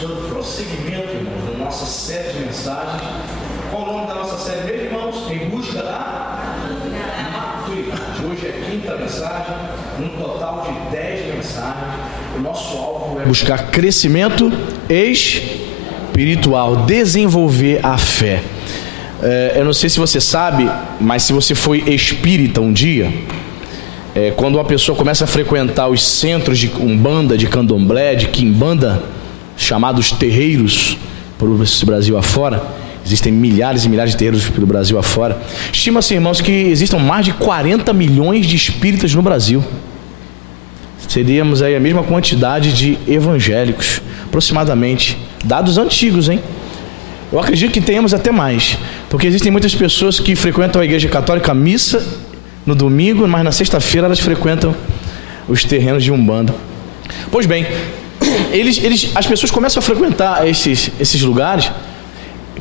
dando prosseguimento, irmãos, na nossa série de mensagens. Qual o nome da nossa série mesmo, irmãos? Em busca da maturidade. Hoje é a quinta mensagem, um total de 10 mensagens. O nosso alvo é buscar crescimento espiritual, desenvolver a fé. Eu não sei se você sabe, mas se você foi espírita um dia, quando uma pessoa começa a frequentar os centros de umbanda, de candomblé, de quimbanda, chamados terreiros, por esse Brasil afora, existem milhares e milhares de terreiros pelo Brasil afora. Estima-se, irmãos, que existam mais de 40 milhões de espíritas no Brasil. Seríamos aí a mesma quantidade de evangélicos, aproximadamente. Dados antigos, hein? Eu acredito que tenhamos até mais, porque existem muitas pessoas que frequentam a igreja católica, a missa no domingo, mas na sexta-feira elas frequentam os terrenos de umbanda. Pois bem, as pessoas começam a frequentar esses lugares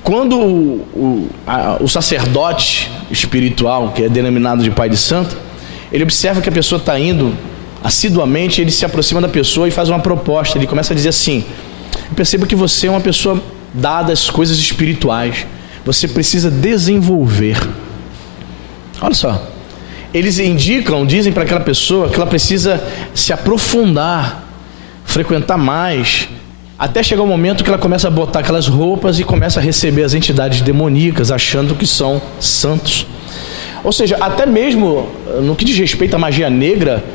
quando o sacerdote espiritual, que é denominado de pai de santo, ele observa que a pessoa está indo assiduamente, ele se aproxima da pessoa e faz uma proposta. Ele começa a dizer assim: eu percebo que você é uma pessoa dada às coisas espirituais, você precisa desenvolver. Olha só, eles dizem para aquela pessoa que ela precisa se aprofundar, frequentar mais, até chegar o momento que ela começa a botar aquelas roupas e começa a receber as entidades demoníacas, achando que são santos. Ou seja, até mesmo no que diz respeito à magia negra,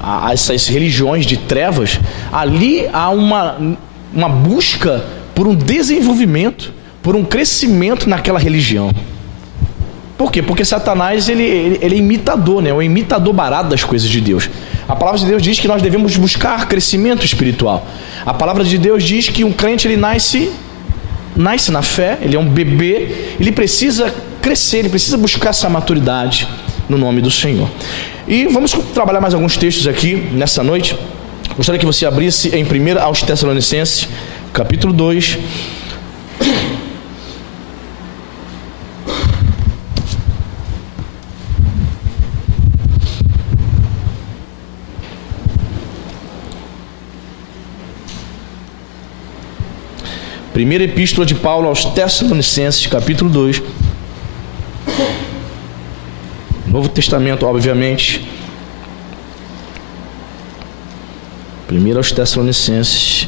a essas religiões de trevas, ali há uma busca por um desenvolvimento, por um crescimento naquela religião. Por quê? Porque Satanás ele é imitador, né? É um imitador barato das coisas de Deus. A palavra de Deus diz que nós devemos buscar crescimento espiritual. A palavra de Deus diz que um crente ele nasce na fé, ele é um bebê, ele precisa crescer, ele precisa buscar essa maturidade no nome do Senhor. E vamos trabalhar mais alguns textos aqui nessa noite. Gostaria que você abrisse em 1 aos Tessalonicenses, capítulo 2. Primeira epístola de Paulo aos Tessalonicenses, capítulo 2. Novo Testamento, obviamente. 1 aos Tessalonicenses,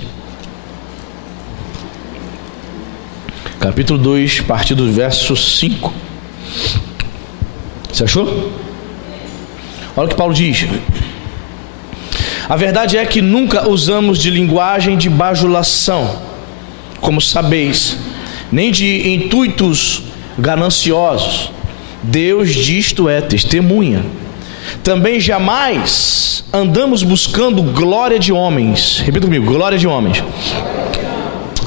capítulo 2, a partir do verso 5. Você achou? Olha o que Paulo diz: a verdade é que nunca usamos de linguagem de bajulação, como sabeis, nem de intuitos gananciosos. Deus disto é testemunha. Também jamais andamos buscando glória de homens. Repita comigo: glória de homens.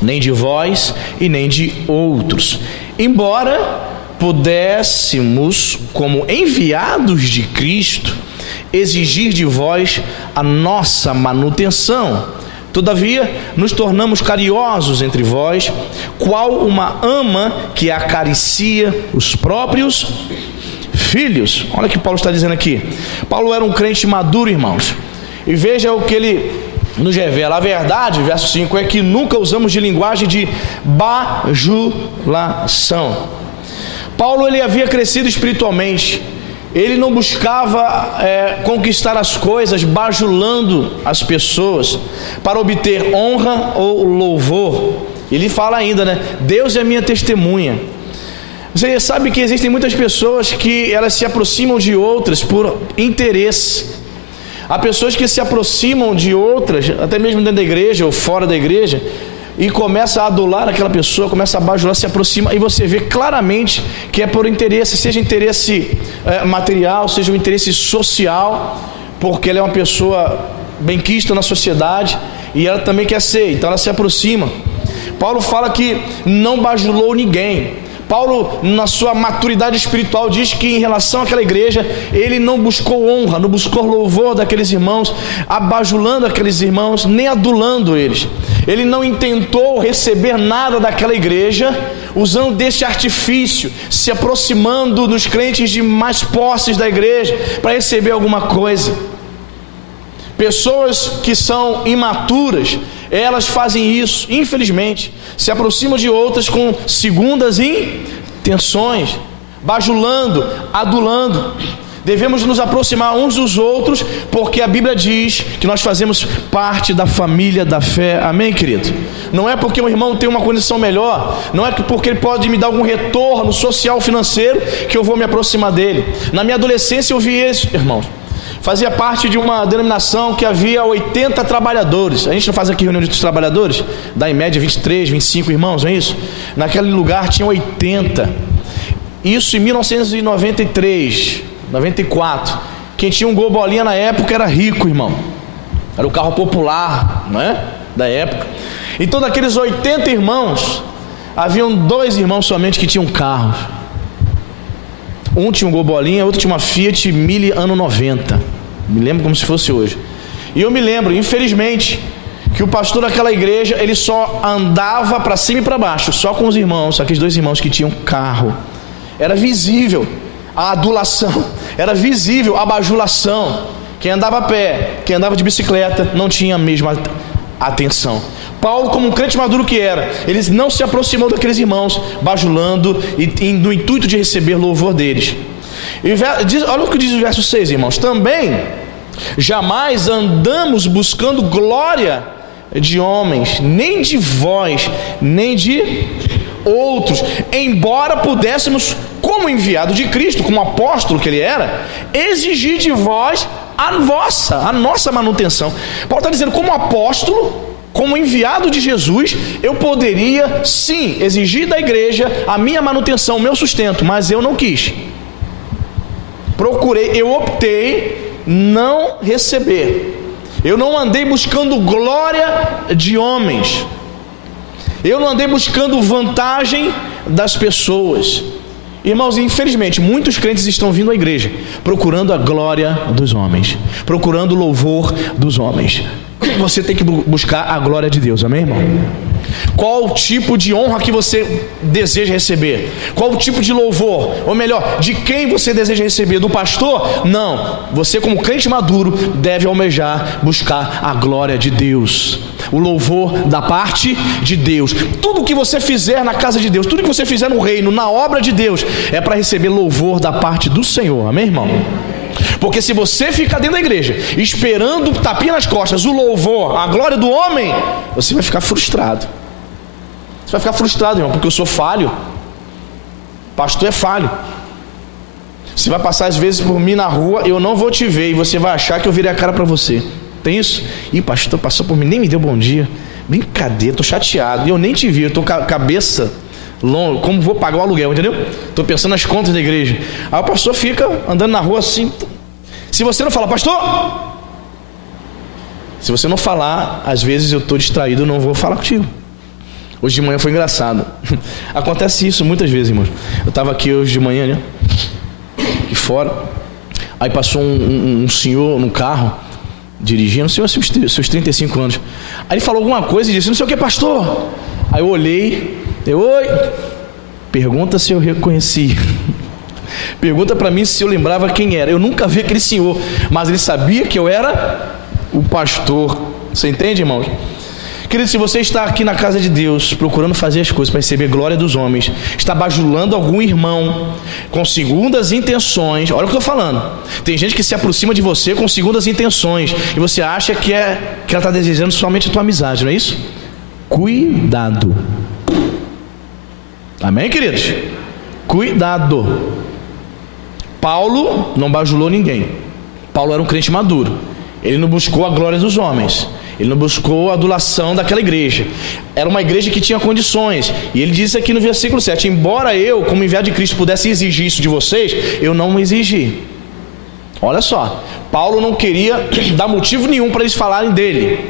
Nem de vós e nem de outros. Embora pudéssemos, como enviados de Cristo, exigir de vós a nossa manutenção, todavia nos tornamos cariosos entre vós, qual uma ama que acaricia os próprios filhos. Olha o que Paulo está dizendo aqui. Paulo era um crente maduro, irmãos, e veja o que ele nos revela. A verdade, verso 5, é que nunca usamos de linguagem de bajulação. Paulo ele havia crescido espiritualmente. Ele não buscava conquistar as coisas bajulando as pessoas para obter honra ou louvor. Ele fala ainda, né? Deus é minha testemunha. Você sabe que existem muitas pessoas que elas se aproximam de outras por interesse. Há pessoas que se aproximam de outras, até mesmo dentro da igreja ou fora da igreja, e começa a adular aquela pessoa, começa a bajular, se aproxima, e você vê claramente que é por interesse, seja interesse material, seja um interesse social, porque ela é uma pessoa benquista na sociedade e ela também quer ser, então ela se aproxima. Paulo fala que não bajulou ninguém. Paulo, na sua maturidade espiritual, diz que em relação àquela igreja, ele não buscou honra, não buscou louvor daqueles irmãos, abajulando aqueles irmãos, nem adulando eles. Ele não intentou receber nada daquela igreja, usando desse artifício, se aproximando dos crentes de mais posses da igreja, para receber alguma coisa. Pessoas que são imaturas, Elas fazem isso, infelizmente, se aproximam de outras com segundas intenções, bajulando, adulando. Devemos nos aproximar uns dos outros, porque a Bíblia diz que nós fazemos parte da família da fé. Amém, querido? Não é porque um irmão tem uma condição melhor, não é porque ele pode me dar algum retorno social, financeiro, que eu vou me aproximar dele. Na minha adolescência eu vi isso, irmãos. Fazia parte de uma denominação que havia 80 trabalhadores. A gente não faz aqui reunião de trabalhadores? Dá em média 23, 25 irmãos, não é isso? Naquele lugar tinha 80. Isso em 1993, 94. Quem tinha um Gol Bolinha na época era rico, irmão. Era o carro popular, não é? Da época. Então daqueles 80 irmãos, haviam 2 irmãos somente que tinham carros. Um tinha um Gol Bolinha, outro tinha uma Fiat Mille ano 90. Me lembro como se fosse hoje. E eu me lembro, infelizmente, que o pastor daquela igreja, ele só andava para cima e para baixo, só com os irmãos, aqueles 2 irmãos que tinham carro. Era visível a adulação, era visível a bajulação. Quem andava a pé, quem andava de bicicleta, não tinha a mesma atenção. Paulo, como um crente maduro que era, ele não se aproximou daqueles irmãos, bajulando e no intuito de receber louvor deles. Olha o que diz o verso 6, irmãos. Também jamais andamos buscando glória de homens, nem de vós, nem de outros, embora pudéssemos, como enviado de Cristo, como apóstolo que ele era, exigir de vós a nossa manutenção. Paulo está dizendo, como apóstolo, como enviado de Jesus, eu poderia sim exigir da igreja a minha manutenção, o meu sustento, mas eu não quis. Eu optei não receber. Eu não andei buscando glória de homens. Eu não andei buscando vantagem das pessoas. Irmãos, infelizmente, muitos crentes estão vindo à igreja procurando a glória dos homens, procurando o louvor dos homens. Você tem que buscar a glória de Deus, amém, irmão? Qual o tipo de honra que você deseja receber? Qual o tipo de louvor? Ou melhor, de quem você deseja receber? Do pastor? Não. Você, como crente maduro, deve almejar buscar a glória de Deus, o louvor da parte de Deus. Tudo que você fizer na casa de Deus, tudo que você fizer no reino, na obra de Deus, é para receber louvor da parte do Senhor, amém, irmão? Porque se você ficar dentro da igreja esperando tapinha nas costas, o louvor, a glória do homem, você vai ficar frustrado. Você vai ficar frustrado, irmão, porque eu sou falho. Pastor é falho. Você vai passar às vezes por mim na rua, eu não vou te ver, e você vai achar que eu virei a cara para você. Tem isso? Ih, pastor passou por mim, nem me deu bom dia. Brincadeira, tô chateado. E eu nem te vi, eu tô com a cabeça longe, como vou pagar o aluguel, entendeu? Tô pensando nas contas da igreja. Aí o pastor fica andando na rua assim. Se você não falar, pastor, se você não falar, às vezes eu tô distraído, eu não vou falar contigo. Hoje de manhã foi engraçado. Acontece isso muitas vezes, irmãos. Eu estava aqui hoje de manhã, né? Aqui fora. Aí passou um senhor no carro, dirigindo, um senhor seus 35 anos. Aí ele falou alguma coisa e disse, não sei o que, pastor. Aí eu olhei, oi. Pergunta se eu reconheci. Pergunta para mim se eu lembrava quem era. Eu nunca vi aquele senhor, mas ele sabia que eu era o pastor. Você entende, irmãos? Querido, se você está aqui na casa de Deus, procurando fazer as coisas para receber glória dos homens, está bajulando algum irmão com segundas intenções, olha o que eu estou falando. Tem gente que se aproxima de você com segundas intenções e você acha que ela está desejando somente a tua amizade, não é isso? Cuidado. Amém, queridos? Cuidado. Paulo não bajulou ninguém. Paulo era um crente maduro. Ele não buscou a glória dos homens. Ele não buscou a adulação daquela igreja. Era uma igreja que tinha condições. E ele diz aqui no versículo 7, embora eu, como enviado de Cristo, pudesse exigir isso de vocês, eu não exigi. Olha só, Paulo não queria dar motivo nenhum para eles falarem dele,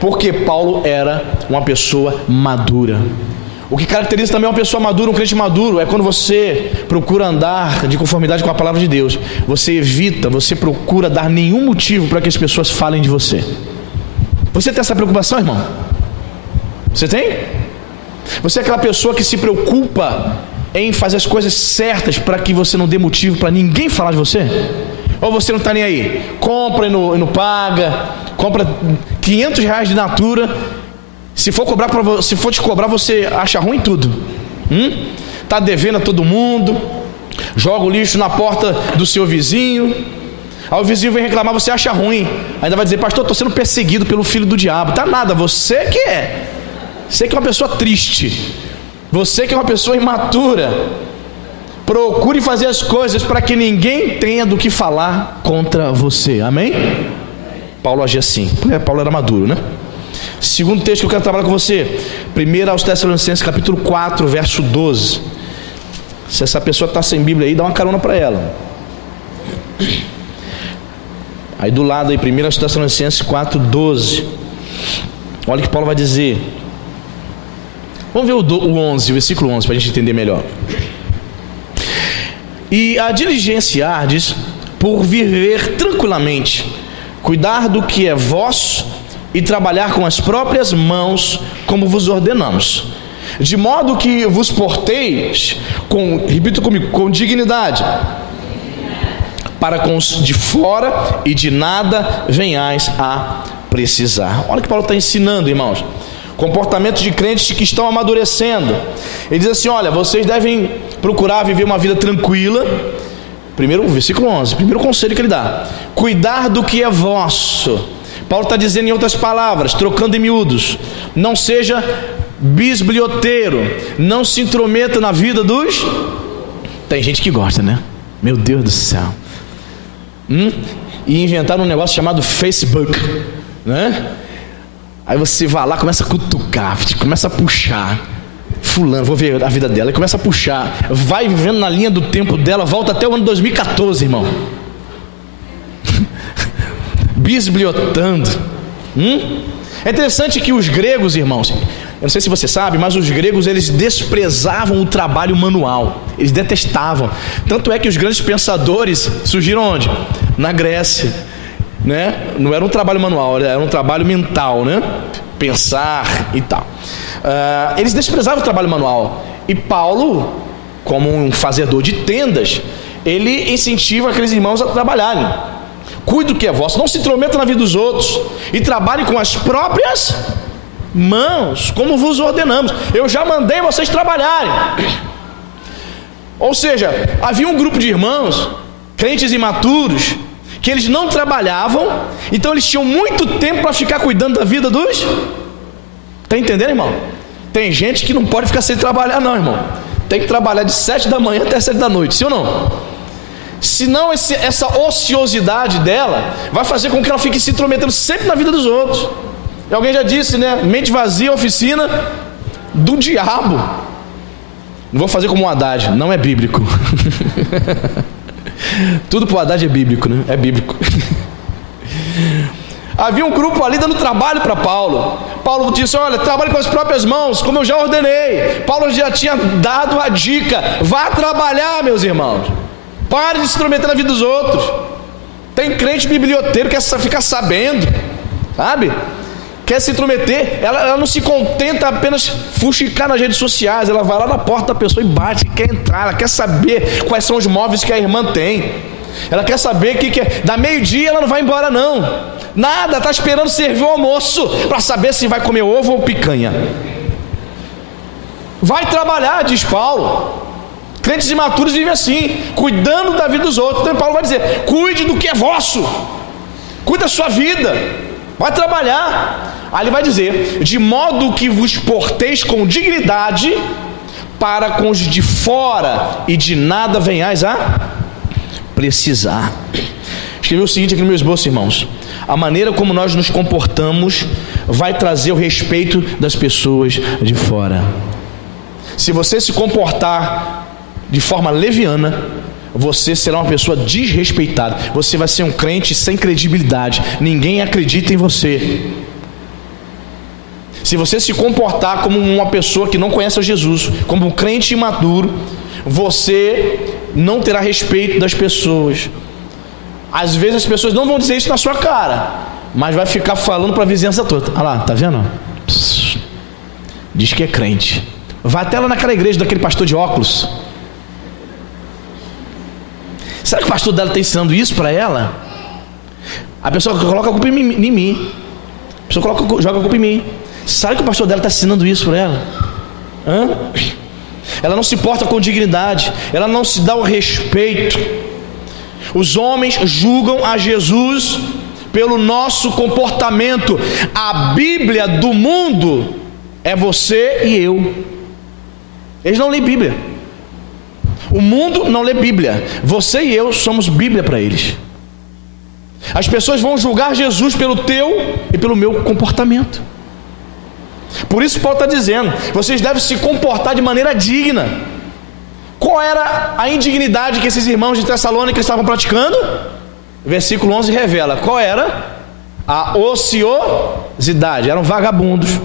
porque Paulo era uma pessoa madura. O que caracteriza também uma pessoa madura, um crente maduro, é quando você procura andar de conformidade com a palavra de Deus. Você evita, você procura dar nenhum motivo para que as pessoas falem de você. Você tem essa preocupação, irmão? Você tem? Você é aquela pessoa que se preocupa em fazer as coisas certas para que você não dê motivo para ninguém falar de você? Ou você não está nem aí? Compra e não paga, compra R$500 de Natura Se for te cobrar, você acha ruim tudo. Tá devendo a todo mundo, joga o lixo na porta do seu vizinho. Aí o vizinho vem reclamar, você acha ruim. Ainda vai dizer: pastor, estou sendo perseguido pelo filho do diabo. Tá nada, você que é. Você que é uma pessoa triste. Você que é uma pessoa imatura. Procure fazer as coisas para que ninguém tenha do que falar contra você. Amém? Paulo agia assim. Paulo era maduro, né? Segundo texto que eu quero trabalhar com você, 1 aos Tessalonicenses capítulo 4, verso 12. Se essa pessoa está sem Bíblia aí, dá uma carona para ela. Aí do lado aí, 1 aos Tessalonicenses 4, 12. Olha o que Paulo vai dizer. Vamos ver o 11, o versículo 11, para a gente entender melhor. E a diligenciardes por viver tranquilamente, cuidar do que é vosso e trabalhar com as próprias mãos, como vos ordenamos, de modo que vos porteis repita comigo, com dignidade, para com os de fora, e de nada venhais a precisar. Olha o que Paulo está ensinando, irmãos. Comportamento de crentes que estão amadurecendo. Ele diz assim: olha, vocês devem procurar viver uma vida tranquila. Primeiro, versículo 11, primeiro conselho que ele dá: cuidar do que é vosso. Paulo está dizendo, em outras palavras, trocando em miúdos: não seja bisbilhoteiro, não se intrometa na vida dos... Tem gente que gosta, né? Meu Deus do céu. E inventaram um negócio chamado Facebook, né? Aí você vai lá, começa a cutucar, começa a puxar. Fulano, vou ver a vida dela. E começa a puxar, vai vivendo na linha do tempo dela, volta até o ano 2014, irmão. Bisbilhotando. É interessante que os gregos, irmãos, eu não sei se você sabe, mas os gregos, eles desprezavam o trabalho manual. Eles detestavam. Tanto é que os grandes pensadores surgiram onde? Na Grécia, né? Não era um trabalho manual, era um trabalho mental, né? Pensar e tal. Eles desprezavam o trabalho manual. E Paulo, como um fazedor de tendas, ele incentiva aqueles irmãos a trabalharem. Cuide do que é vosso, não se intrometa na vida dos outros, e trabalhe com as próprias mãos, como vos ordenamos. Eu já mandei vocês trabalharem. Ou seja, havia um grupo de irmãos, crentes imaturos, que eles não trabalhavam, então eles tinham muito tempo para ficar cuidando da vida dos... Está entendendo, irmão? Tem gente que não pode ficar sem trabalhar não, irmão. Tem que trabalhar de 7 da manhã até 7 da noite, sim ou não? Senão essa ociosidade dela vai fazer com que ela fique se intrometendo sempre na vida dos outros. E alguém já disse, né? Mente vazia, oficina do diabo. Não vou fazer como um Haddad, não é bíblico. Tudo pro Haddad é bíblico, né? É bíblico. Havia um grupo ali dando trabalho para Paulo. Paulo disse: olha, trabalhe com as próprias mãos, como eu já ordenei. Paulo já tinha dado a dica: vá trabalhar, meus irmãos. Pare de se intrometer na vida dos outros. Tem crente biblioteiro que quer ficar sabendo, sabe? Quer se intrometer. Ela não se contenta apenas fuxicar nas redes sociais. Ela vai lá na porta da pessoa e bate, quer entrar. Ela quer saber quais são os móveis que a irmã tem. Ela quer saber que da meio-dia ela não vai embora não. Nada, está esperando servir o almoço para saber se vai comer ovo ou picanha. Vai trabalhar, diz Paulo. Crentes imaturos vivem assim, cuidando da vida dos outros. Então Paulo vai dizer: cuide do que é vosso, cuide da sua vida, vai trabalhar. Aí ele vai dizer: de modo que vos porteis com dignidade para com os de fora, e de nada venhais a precisar. Escrevi o seguinte aqui no meu esboço, irmãos: a maneira como nós nos comportamos vai trazer o respeito das pessoas de fora. Se você se comportar de forma leviana, você será uma pessoa desrespeitada. Você vai ser um crente sem credibilidade. Ninguém acredita em você. Se você se comportar como uma pessoa que não conhece a Jesus, como um crente imaturo, você não terá respeito das pessoas. Às vezes as pessoas não vão dizer isso na sua cara, mas vai ficar falando para a vizinhança toda: olha lá, tá vendo? Psst, diz que é crente. Vai até lá naquela igreja daquele pastor de óculos. Será que o pastor dela está ensinando isso para ela? A pessoa coloca a culpa em mim. A pessoa joga a culpa em mim. Sabe que o pastor dela está ensinando isso para ela? Ela não se porta com dignidade, ela não se dá o respeito. Os homens julgam a Jesus pelo nosso comportamento. A Bíblia do mundo é você e eu. Eles não lêem Bíblia. O mundo não lê Bíblia. Você e eu somos Bíblia para eles. As pessoas vão julgar Jesus pelo teu e pelo meu comportamento. Por isso Paulo está dizendo: vocês devem se comportar de maneira digna. Qual era a indignidade que esses irmãos de Tessalônica estavam praticando? Versículo 11 revela qual era a ociosidade. Eram vagabundos.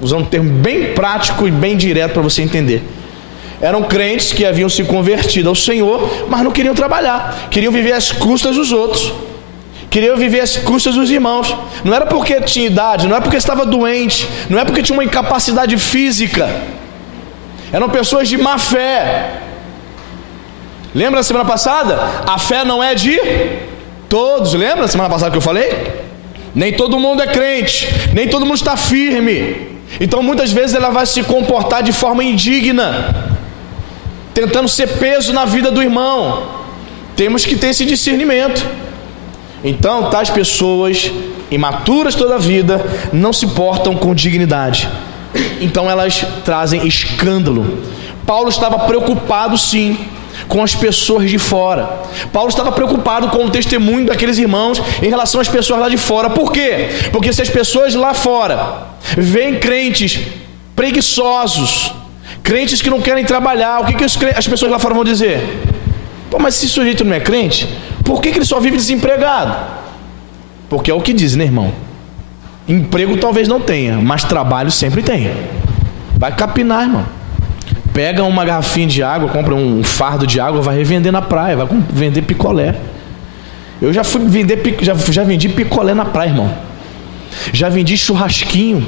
Usando um termo bem prático e bem direto para você entender. Eram crentes que haviam se convertido ao Senhor, mas não queriam trabalhar, queriam viver às custas dos outros, queriam viver às custas dos irmãos. Não era porque tinha idade, não é porque estava doente, não é porque tinha uma incapacidade física. Eram pessoas de má fé. Lembra da semana passada? A fé não é de todos. Lembra da semana passada que eu falei? Nem todo mundo é crente, nem todo mundo está firme. Então muitas vezes ela vai se comportar de forma indigna, tentando ser peso na vida do irmão. Temos que ter esse discernimento. Então tais pessoas imaturas toda a vida não se portam com dignidade. Então elas trazem escândalo. Paulo estava preocupado sim com as pessoas de fora. Paulo estava preocupado com o testemunho daqueles irmãos em relação às pessoas lá de fora. Por quê? Porque se as pessoas lá fora veem crentes preguiçosos, crentes que não querem trabalhar, o que as pessoas lá fora vão dizer? Pô, mas esse sujeito não é crente? Por que ele só vive desempregado? Porque é o que diz, né, irmão? Emprego talvez não tenha, mas trabalho sempre tem. Vai capinar, irmão. Pega uma garrafinha de água, compra um fardo de água, vai revender na praia, vai vender picolé. Eu já fui vender, já vendi picolé na praia, irmão. Já vendi churrasquinho.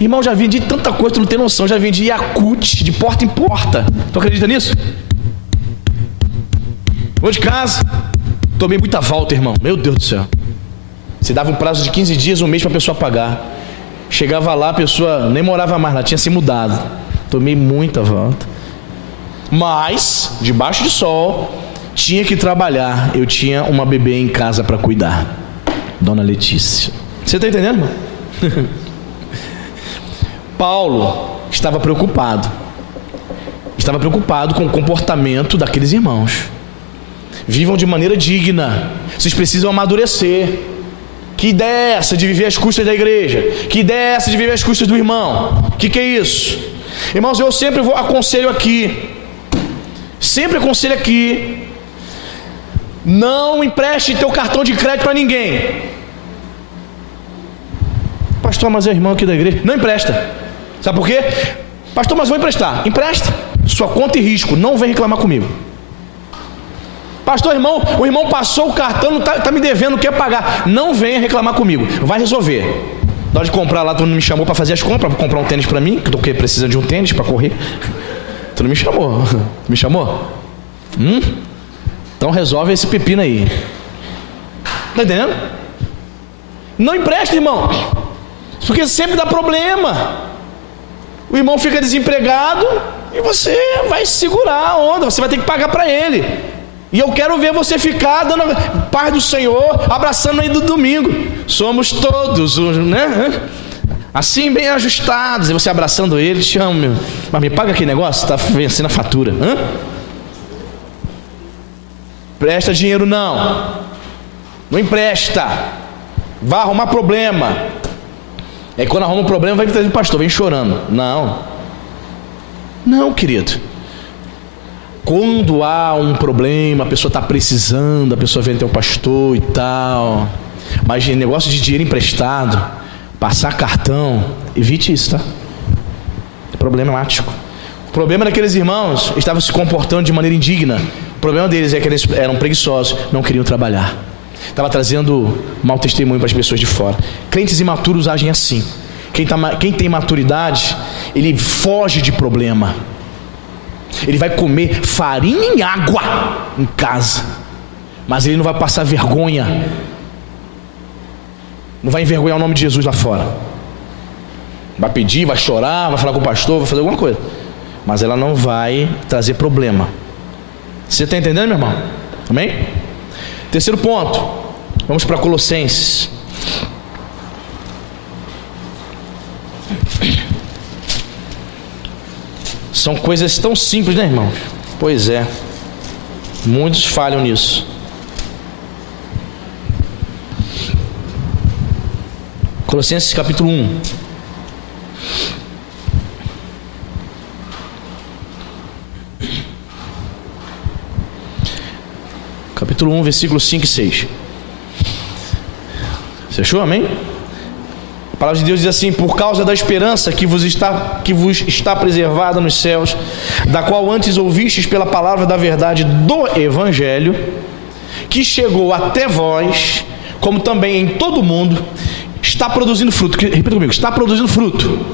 Irmão, já vendi tanta coisa, tu não tem noção. Já vendi Yakult de porta em porta. Tu acredita nisso? Vou de casa, tomei muita volta, irmão. Meu Deus do céu. Você dava um prazo de 15 dias, um mês para a pessoa pagar. Chegava lá, a pessoa nem morava mais lá, tinha se mudado. Tomei muita volta. Mas, debaixo de sol, tinha que trabalhar. Eu tinha uma bebê em casa para cuidar, Dona Letícia. Você está entendendo, irmão? Paulo estava preocupado. Estava preocupado com o comportamento daqueles irmãos. Vivam de maneira digna. Vocês precisam amadurecer. Que ideia é essa de viver às custas da igreja? Que ideia é essa de viver às custas do irmão? Que é isso? Irmãos, eu sempre aconselho aqui. Sempre aconselho aqui. Não empreste teu cartão de crédito para ninguém. Pastor, mas é irmão aqui da igreja. Não empresta. Sabe por quê? Pastor, mas vou emprestar. Empresta. Sua conta e risco. Não vem reclamar comigo. Pastor, o irmão passou o cartão, não tá me devendo, quer pagar. Não venha reclamar comigo. Vai resolver. Na hora de comprar lá, tu não me chamou para fazer as compras, para comprar um tênis para mim, que eu tô precisando de um tênis para correr. Tu não me chamou. Me chamou? Então resolve esse pepino aí. Tá entendendo? Não empresta, irmão. Porque sempre dá problema. O irmão fica desempregado e você vai segurar a onda. Você vai ter que pagar para ele. E eu quero ver você ficar dando paz do Senhor, abraçando aí do domingo. Somos todos, né? Assim bem ajustados. E você abraçando ele, te amo, meu. Mas me paga aquele negócio, está vencendo a fatura. Presta dinheiro não. Não empresta. Vai arrumar problema. Aí quando arruma um problema, vai trazer o pastor, vem chorando. Não, querido. Quando há um problema, a pessoa está precisando, a pessoa vem até o pastor e tal. Mas negócio de dinheiro emprestado, passar cartão, evite isso, tá? É problemático. O problema daqueles irmãos estavam se comportando de maneira indigna. O problema deles é que eles eram preguiçosos, não queriam trabalhar. Estava trazendo mau testemunho para as pessoas de fora. Crentes imaturos agem assim. Quem tem maturidade, ele foge de problema. Ele vai comer farinha e água em casa, mas ele não vai passar vergonha. não vai envergonhar o nome de Jesus lá fora. Vai pedir, vai chorar, vai falar com o pastor, vai fazer alguma coisa, mas ela não vai trazer problema. Você está entendendo, meu irmão? Amém? Terceiro ponto, vamos para Colossenses. São coisas tão simples, né, irmãos? Pois é, muitos falham nisso. Colossenses capítulo 1. Capítulo 1, versículos 5 e 6. Você achou? Amém? A palavra de Deus diz assim: por causa da esperança que vos está preservada nos céus, da qual antes ouvistes pela palavra da verdade do Evangelho, que chegou até vós, como também em todo o mundo, está produzindo fruto. Repita comigo: está produzindo fruto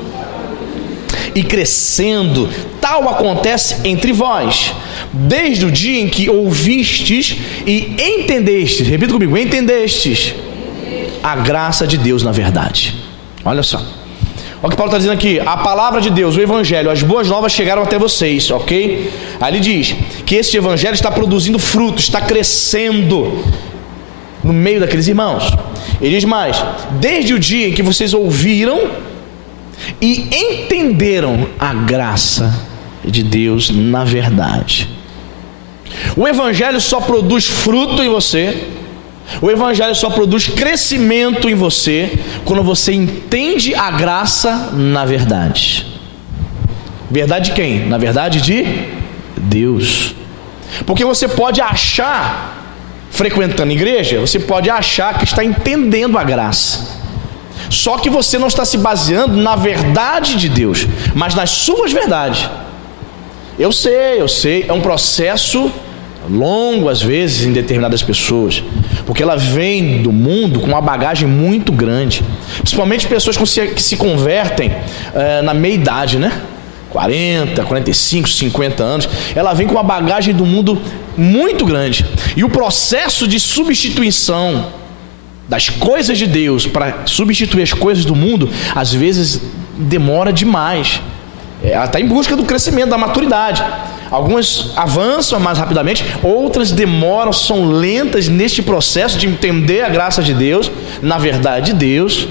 e crescendo. Tal acontece entre vós, desde o dia em que ouvistes e entendestes. Repita comigo: entendestes a graça de Deus na verdade. Olha só, olha o que Paulo está dizendo aqui: a palavra de Deus, o Evangelho, as boas novas chegaram até vocês, ok? Aí ele diz que esse Evangelho está produzindo fruto, está crescendo no meio daqueles irmãos. Ele diz mais: desde o dia em que vocês ouviram e entenderam a graça de Deus na verdade. O Evangelho só produz fruto em você, o Evangelho só produz crescimento em você quando você entende a graça na verdade. Verdade de quem? Na verdade de Deus. Porque você pode achar, frequentando a igreja, você pode achar que está entendendo a graça, só que você não está se baseando na verdade de Deus, mas nas suas verdades. Eu sei, é um processo longo às vezes em determinadas pessoas, porque ela vem do mundo com uma bagagem muito grande, principalmente pessoas que se convertem na meia idade, né? 40, 45, 50 anos, ela vem com uma bagagem do mundo muito grande, e o processo de substituição das coisas de Deus para substituir as coisas do mundo, às vezes demora demais. Ela está em busca do crescimento, da maturidade. Algumas avançam mais rapidamente, outras demoram, são lentas neste processo de entender a graça de Deus, na verdade de Deus,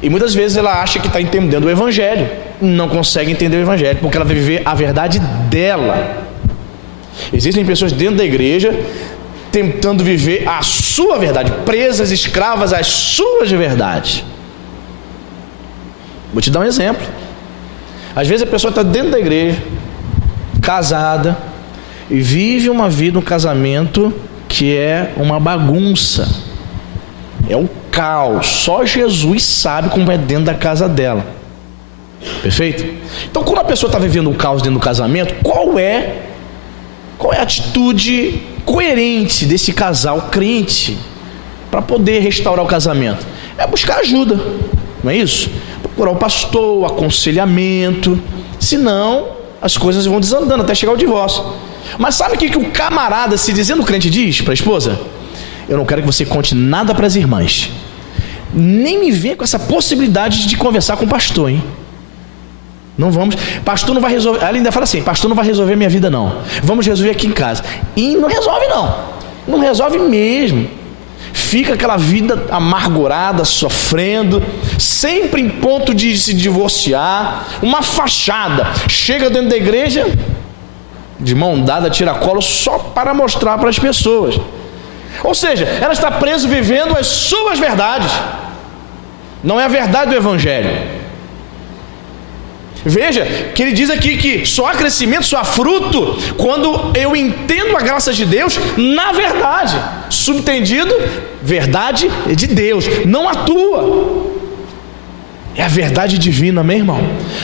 e muitas vezes ela acha que está entendendo o Evangelho, não consegue entender o Evangelho, porque ela vai viver a verdade dela. Existem pessoas dentro da igreja tentando viver a sua verdade, presas, escravas às suas verdades. Vou te dar um exemplo. Às vezes a pessoa está dentro da igreja, casada, e vive uma vida, um casamento que é uma bagunça, é um caos. Só Jesus sabe como é dentro da casa dela. Perfeito? Então, quando a pessoa está vivendo um caos dentro do casamento, qual é a atitude coerente desse casal crente para poder restaurar o casamento? É buscar ajuda, não é isso? Procurar o pastor, o aconselhamento, senão as coisas vão desandando até chegar ao divórcio. Mas sabe o que o camarada, se dizendo crente, diz para a esposa? Eu não quero que você conte nada para as irmãs, nem me venha com essa possibilidade de conversar com o pastor, hein? Não vamos, pastor não vai resolver. Ela ainda fala assim: pastor não vai resolver minha vida não, vamos resolver aqui em casa. E não resolve não resolve mesmo. Fica aquela vida amargurada, sofrendo, sempre em ponto de se divorciar, uma fachada. Chega dentro da igreja de mão dada, tiracolo, só para mostrar para as pessoas. Ou seja, ela está presa vivendo as suas verdades, não é a verdade do Evangelho. Veja que ele diz aqui que só há crescimento, só há fruto quando eu entendo a graça de Deus na verdade. Subtendido, verdade de Deus, não a tua. É a verdade divina, meu irmão.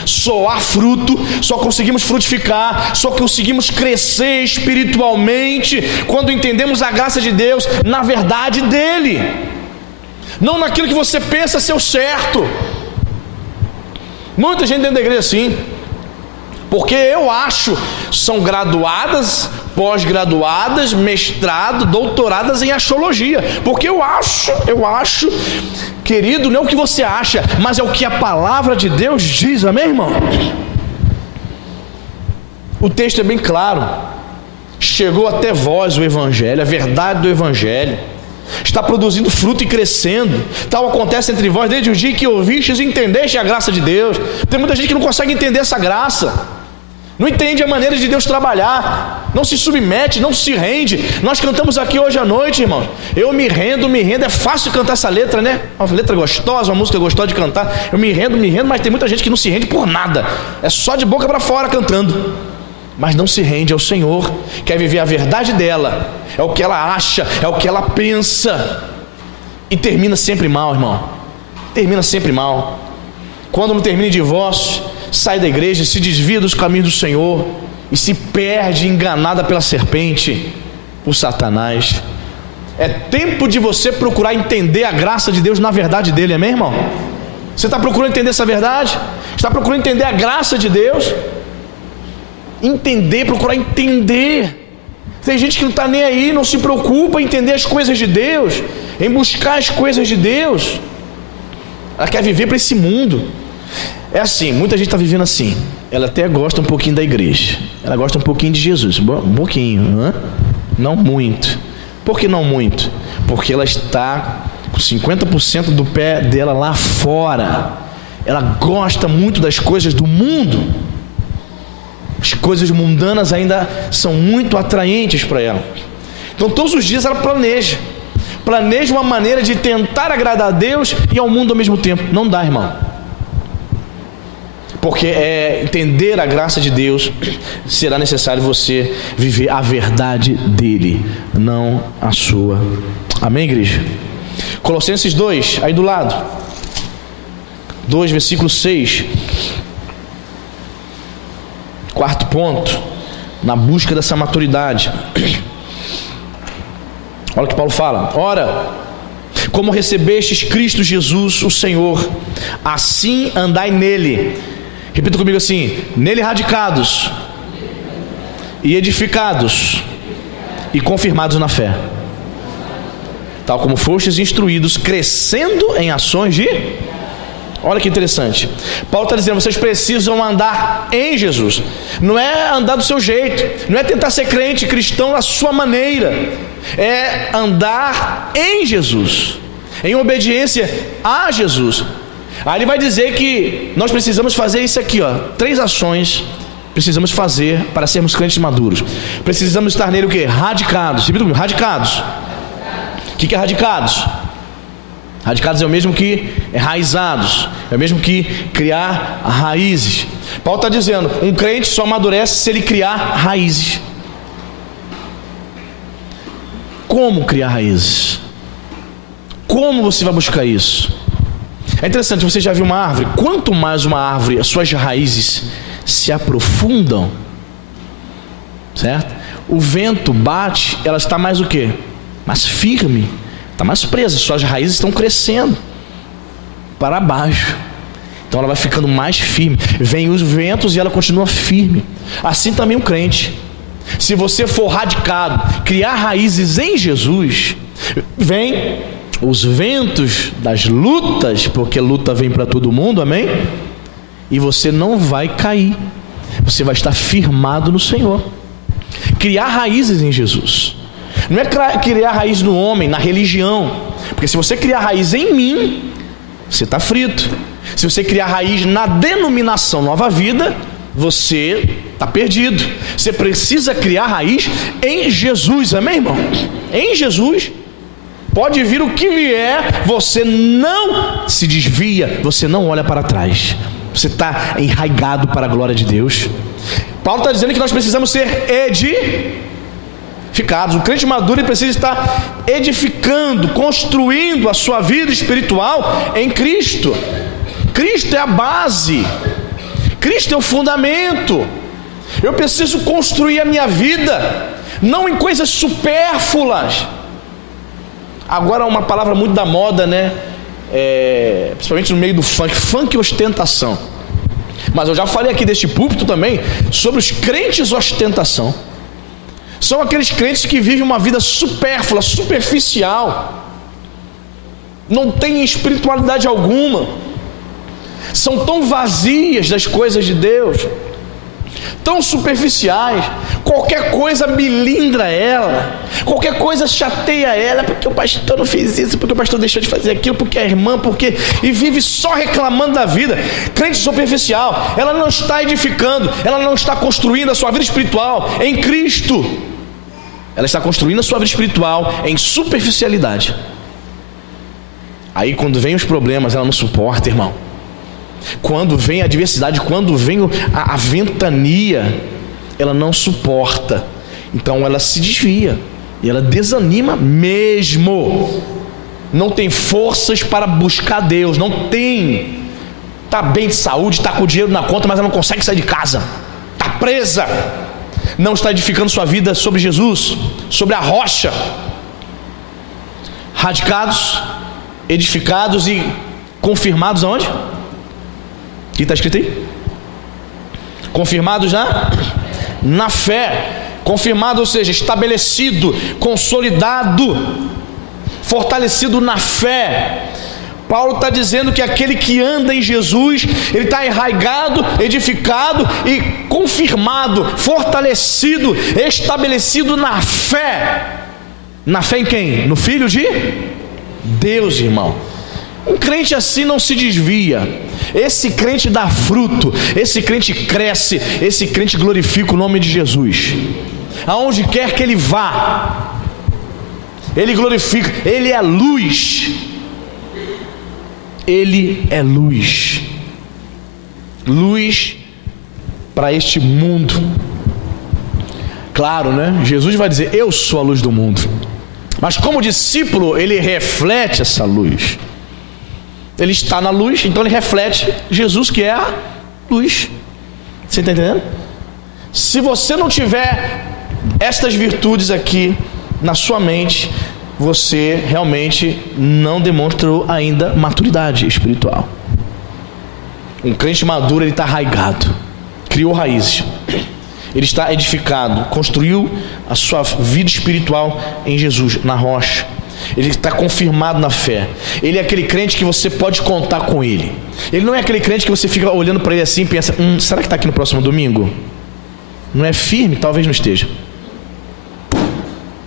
Só há fruto, só conseguimos frutificar, só conseguimos crescer espiritualmente quando entendemos a graça de Deus na verdade dele, não naquilo que você pensa ser o certo. Muita gente dentro da igreja assim, porque eu acho, são graduadas, pós-graduadas, mestrado, doutoradas em astrologia, porque eu acho Querido, não é o que você acha, mas é o que a palavra de Deus diz, amém, irmão? O texto é bem claro. Chegou até vós o Evangelho, a verdade do Evangelho. Está produzindo fruto e crescendo. Tal acontece entre vós desde o dia que ouvistes e entendeste a graça de Deus. Tem muita gente que não consegue entender essa graça, não entende a maneira de Deus trabalhar, não se submete, não se rende. Nós cantamos aqui hoje à noite, irmãos, eu me rendo, é fácil cantar essa letra, né? Uma letra gostosa, uma música gostosa de cantar. Eu me rendo, mas tem muita gente que não se rende por nada, é só de boca para fora cantando, mas não se rende ao Senhor, quer viver a verdade dela, é o que ela acha, é o que ela pensa, e termina sempre mal, irmão, termina sempre mal. Quando não termina em divórcio, sai da igreja, se desvia dos caminhos do Senhor e se perde enganada pela serpente, por Satanás. É tempo de você procurar entender a graça de Deus na verdade dele, amém, irmão? Você está procurando entender essa verdade? Está procurando entender a graça de Deus? Entender, procurar entender. Tem gente que não está nem aí, não se preocupa em entender as coisas de Deus, em buscar as coisas de Deus. Ela quer viver para esse mundo. É assim, muita gente está vivendo assim. Ela até gosta um pouquinho da igreja, ela gosta um pouquinho de Jesus, um pouquinho, não muito. Por que não muito? Porque ela está com 50% do pé dela lá fora. Ela gosta muito das coisas do mundo. As coisas mundanas ainda são muito atraentes para ela. Então todos os dias ela planeja uma maneira de tentar agradar a Deus e ao mundo ao mesmo tempo. Não dá, irmão. Porque entender a graça de Deus, será necessário você viver a verdade dele, não a sua. Amém, igreja? Colossenses 2, aí do lado 2, versículo 6. Quarto ponto, na busca dessa maturidade. Olha o que Paulo fala: ora, como recebestes Cristo Jesus o Senhor, assim andai nele. Repita comigo assim: nele radicados e edificados e confirmados na fé, tal como fostes instruídos, crescendo em ações de... Olha que interessante, Paulo está dizendo: vocês precisam andar em Jesus. Não é andar do seu jeito, não é tentar ser crente, cristão da sua maneira, é andar em Jesus, em obediência a Jesus. Aí ele vai dizer que nós precisamos fazer isso aqui, 3 ações precisamos fazer para sermos crentes maduros. Precisamos estar nele o quê? Radicados. Repita comigo: radicados. O que é radicados? Radicados é o mesmo que enraizados, é o mesmo que criar raízes. Paulo está dizendo: um crente só amadurece se ele criar raízes. Como criar raízes? Como você vai buscar isso? É interessante, você já viu uma árvore? Quanto mais uma árvore, as suas raízes se aprofundam, certo? O vento bate, ela está mais o quê? Mais firme, está mais presa, suas raízes estão crescendo para baixo, então ela vai ficando mais firme. Vem os ventos e ela continua firme. Assim também um crente, se você for radicado, criar raízes em Jesus, vem os ventos das lutas, porque luta vem para todo mundo, amém? E você não vai cair, você vai estar firmado no Senhor. Criar raízes em Jesus, não é criar raiz no homem, na religião, porque se você criar raiz em mim, você está frito. Se você criar raiz na denominação Nova Vida, você está perdido. Você precisa criar raiz em Jesus, amém, irmão? Em Jesus. Pode vir o que vier, você não se desvia, você não olha para trás, você está enraigado para a glória de Deus. Paulo está dizendo que nós precisamos ser edificados. O crente maduro ele precisa estar edificando, construindo a sua vida espiritual em Cristo. Cristo é a base, Cristo é o fundamento. Eu preciso construir a minha vida, não em coisas supérfluas. Agora uma palavra muito da moda, né? Principalmente no meio do funk ostentação. Mas eu já falei aqui deste púlpito também sobre os crentes ostentação. São aqueles crentes que vivem uma vida supérflua, superficial. não têm espiritualidade alguma, são tão vazias das coisas de Deus, tão superficiais. Qualquer coisa melindra ela, qualquer coisa chateia ela, porque o pastor não fez isso, porque o pastor deixou de fazer aquilo, porque a irmã, porque... e vive só reclamando da vida. Crente superficial, ela não está edificando, ela não está construindo a sua vida espiritual em Cristo, ela está construindo a sua vida espiritual em superficialidade. Aí quando vem os problemas, ela não suporta, irmão. Quando vem a adversidade, quando vem a ventania, ela não suporta. Então ela se desvia e ela desanima mesmo. Não tem forças para buscar Deus, não tem. Está bem de saúde, está com dinheiro na conta, mas ela não consegue sair de casa, está presa, não está edificando sua vida sobre Jesus, sobre a rocha. Radicados, edificados e confirmados aonde? O que está escrito aí? Confirmados na fé. Confirmado, ou seja, estabelecido, consolidado, fortalecido na fé. Paulo está dizendo que aquele que anda em Jesus, ele está enraizado, edificado e confirmado, fortalecido, estabelecido na fé. Na fé em quem? No Filho de Deus, irmão. Um crente assim não se desvia. Esse crente dá fruto, esse crente cresce, esse crente glorifica o nome de Jesus. Aonde quer que ele vá, ele glorifica, ele é luz. Ele é luz. Luz para este mundo. Claro, né? Jesus vai dizer: eu sou a luz do mundo. Mas como discípulo, ele reflete essa luz. Ele está na luz, então ele reflete Jesus, que é a luz. Você está entendendo? Se você não tiver estas virtudes aqui na sua mente, você realmente não demonstrou ainda maturidade espiritual. Um crente maduro, ele está arraigado, criou raízes, ele está edificado, construiu a sua vida espiritual em Jesus, na rocha. Ele está confirmado na fé. Ele é aquele crente que você pode contar com ele. Ele não é aquele crente que você fica olhando para ele assim e pensa: será que está aqui no próximo domingo? Não é firme? Talvez não esteja.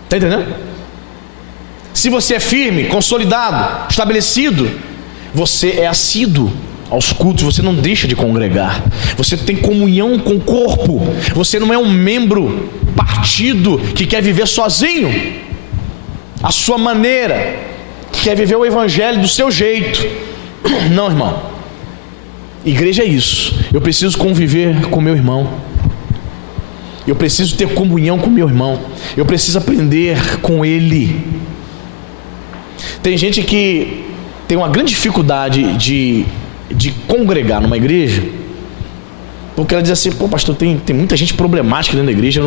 Está entendendo? Se você é firme, consolidado, estabelecido, você é assíduo aos cultos, você não deixa de congregar, você tem comunhão com o corpo, você não é um membro partido que quer viver sozinho, a sua maneira, que quer viver o evangelho do seu jeito. Não, irmão. Igreja é isso. Eu preciso conviver com meu irmão, eu preciso ter comunhão com meu irmão, eu preciso aprender com ele. Tem gente que tem uma grande dificuldade de congregar numa igreja, porque ela diz assim: pô, pastor, tem muita gente problemática dentro da igreja,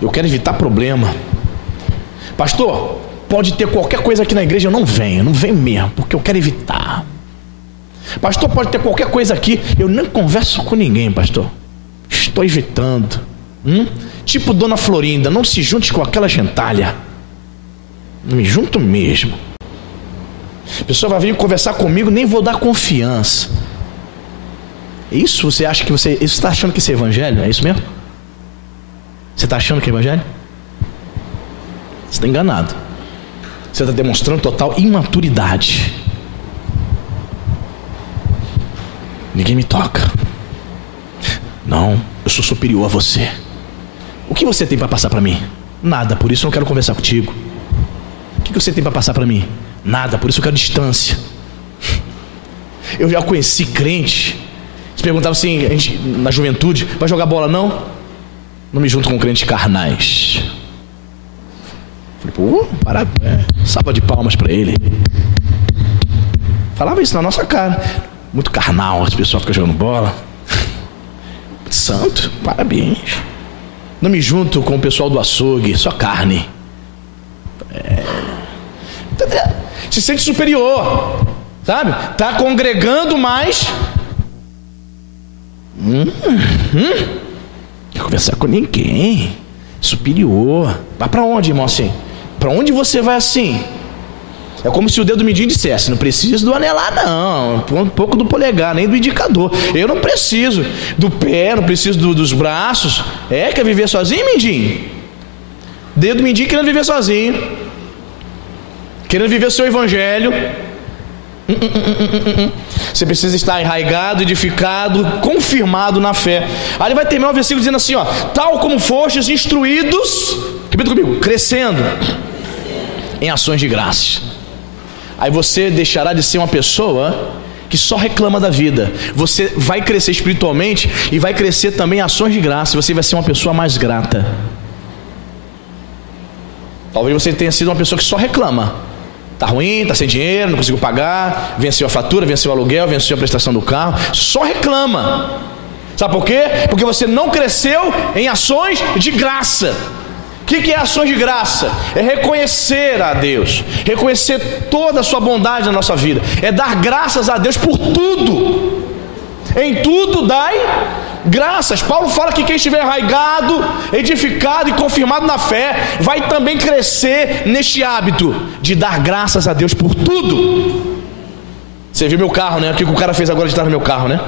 eu quero evitar problema. Pastor, pode ter qualquer coisa aqui na igreja, eu não venho mesmo, porque eu quero evitar. Pastor, pode ter qualquer coisa aqui, eu nem converso com ninguém, pastor, estou evitando. Tipo Dona Florinda, não se junte com aquela gentalha. Não me junto mesmo. A pessoa vai vir conversar comigo, nem vou dar confiança. Isso você acha que isso está achando que isso é evangelho? É isso mesmo? Você está achando que é evangelho? Você está enganado. Você está demonstrando total imaturidade. Ninguém me toca. Não, eu sou superior a você. O que você tem para passar para mim? Nada, por isso eu não quero conversar contigo. O que você tem para passar para mim? Nada, por isso eu quero distância. Eu já conheci crente, se perguntava assim, na juventude: vai jogar bola? Não? Não me junto com crentes carnais. Falei: pô, salva de palmas para ele. Falava isso na nossa cara. Muito carnal, as pessoas ficam jogando bola. Santo, parabéns. Não me junto com o pessoal do açougue, só carne. Se sente superior, sabe? Está congregando, mas quer conversar com ninguém. Superior. Vai para onde, irmão, assim? Para onde você vai assim? É como se o dedo mindinho dissesse: não preciso do anelar não, um pouco do polegar, nem do indicador. Eu não preciso do pé, não preciso dos braços. Quer viver sozinho, mindinho? Dedo mindinho querendo viver sozinho, querendo viver o seu evangelho. Você precisa estar enraizado, edificado, confirmado na fé. Aí ele vai terminar o versículo dizendo assim, ó: tal como fostes instruídos, repita comigo, crescendo em ações de graça. Aí você deixará de ser uma pessoa que só reclama da vida. Você vai crescer espiritualmente e vai crescer também em ações de graça. Você vai ser uma pessoa mais grata. Talvez você tenha sido uma pessoa que só reclama. Tá ruim, tá sem dinheiro, não consigo pagar, venceu a fatura, venceu o aluguel, venceu a prestação do carro, só reclama. Sabe por quê? Porque você não cresceu em ações de graça. O que é ações de graça? É reconhecer a Deus, reconhecer toda a sua bondade na nossa vida, é dar graças a Deus por tudo. Em tudo dai graças. Paulo fala que quem estiver arraigado, edificado e confirmado na fé, vai também crescer neste hábito de dar graças a Deus por tudo. Você viu meu carro, né? O que o cara fez agora de trás no meu carro, né?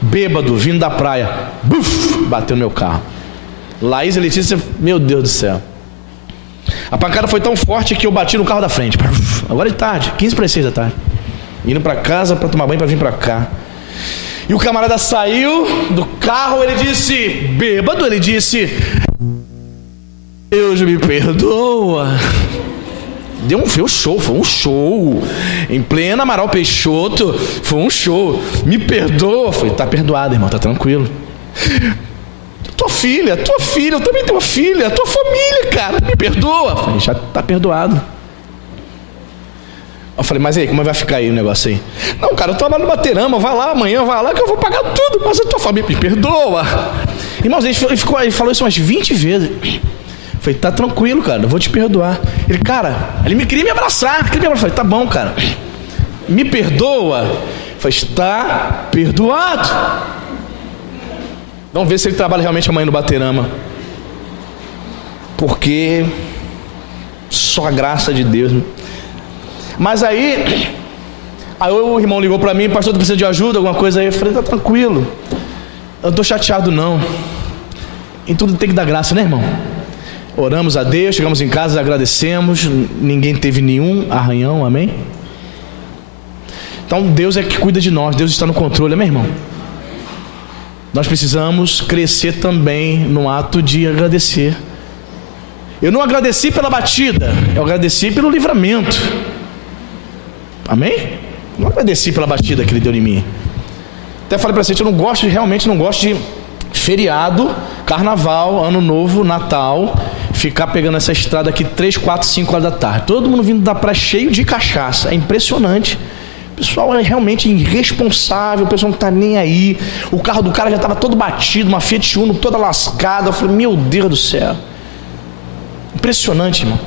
Bêbado, vindo da praia, buf, bateu no meu carro. Laís e Letícia, meu Deus do céu, a pancada foi tão forte que eu bati no carro da frente. Agora é tarde, 15 para as 6 da tarde, indo para casa para tomar banho, para vir para cá. E o camarada saiu do carro, ele disse, bêbado, ele disse: Deus me perdoa. Foi um show. Em plena Amaral Peixoto, foi um show. Me perdoa. Falei: tá perdoado, irmão, tá tranquilo. Tua filha, eu também tenho uma filha, tua família, cara, me perdoa. Falei: já tá perdoado. Eu falei: mas aí, como vai ficar aí o negócio aí? Não, cara, eu trabalho no Baterama, vai lá amanhã, vai lá que eu vou pagar tudo, mas a tua família me perdoa. Irmãos, ele falou isso umas 20 vezes. Eu falei: tá tranquilo, cara, eu vou te perdoar. Ele queria me abraçar. Eu falei: tá bom, cara, me perdoa. Eu falei: está perdoado. Vamos ver se ele trabalha realmente amanhã no Baterama, porque só a graça de Deus. Mas aí o irmão ligou para mim: pastor, tu precisa de ajuda, alguma coisa aí? Eu falei: tá tranquilo, eu não estou chateado não. Em tudo tem que dar graça, né, irmão? Oramos a Deus, chegamos em casa, agradecemos, ninguém teve nenhum arranhão, amém? Então Deus é que cuida de nós, Deus está no controle, amém, irmão? Nós precisamos crescer também no ato de agradecer. Eu não agradeci pela batida, eu agradeci pelo livramento. Amém? Não agradeci pela batida que ele deu em mim. Até falei para vocês, realmente não gosto de feriado, carnaval, ano novo, Natal, ficar pegando essa estrada aqui 3, 4, 5 horas da tarde. Todo mundo vindo da praia cheio de cachaça. É impressionante. O pessoal é realmente irresponsável, o pessoal não está nem aí. O carro do cara já estava todo batido, uma Fiat Uno toda lascada. Eu falei: meu Deus do céu. Impressionante, irmão.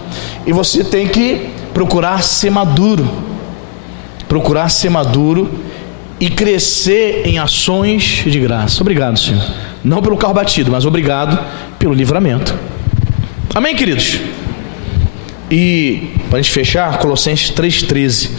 E você tem que procurar ser maduro. Procurar ser maduro e crescer em ações de graça. Obrigado, Senhor. Não pelo carro batido, mas obrigado pelo livramento. Amém, queridos? E para a gente fechar, Colossenses 3,13.